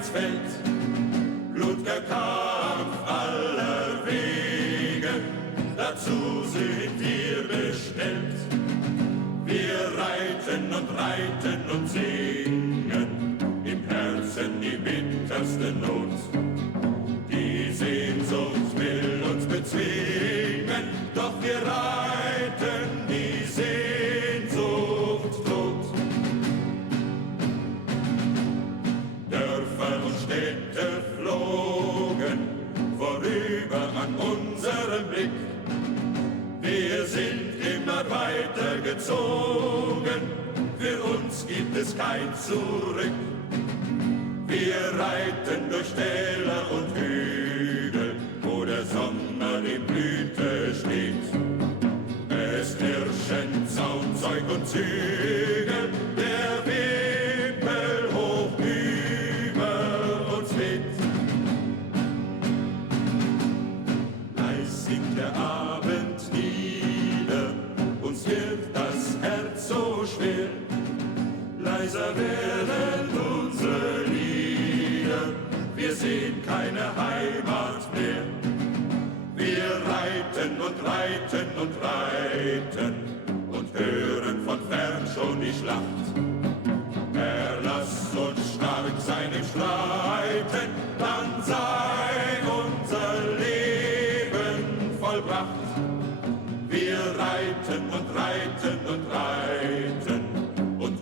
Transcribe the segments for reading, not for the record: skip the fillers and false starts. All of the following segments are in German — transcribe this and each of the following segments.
ins Feld. Blutger Kampf aller Wege, dazu sind wir bestellt. Wir reiten und singen, im Herzen die bitterste Not. Die Sehnsucht will uns bezwingen, doch wir reiten die Sehnsucht tot. Dörfer und Städte flogen vorüber an unserem Blick. Wir sind immer weiter gezogen, für uns gibt es kein Zurück. Wir reiten durch Täler und Hügel, wo der Sommer in Blüte steht. Es herrschen Zaun, Zeug und Zügel, der Wimpel hoch über uns weht. Leis singt der Abend nieder, uns wird das Herz so schwer. Leiser werden unsere Lieder, wir sehen keine Heimat mehr. Wir reiten und hören von fern schon die Schlacht. Erlass uns stark sein im Streiten, dann sei unser Leben vollbracht. Wir reiten und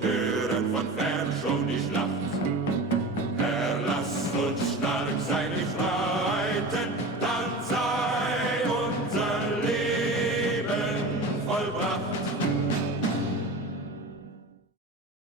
hören von fern schon die Schlacht. Erlass uns stark sein im Streiten, dann sei unser Leben vollbracht.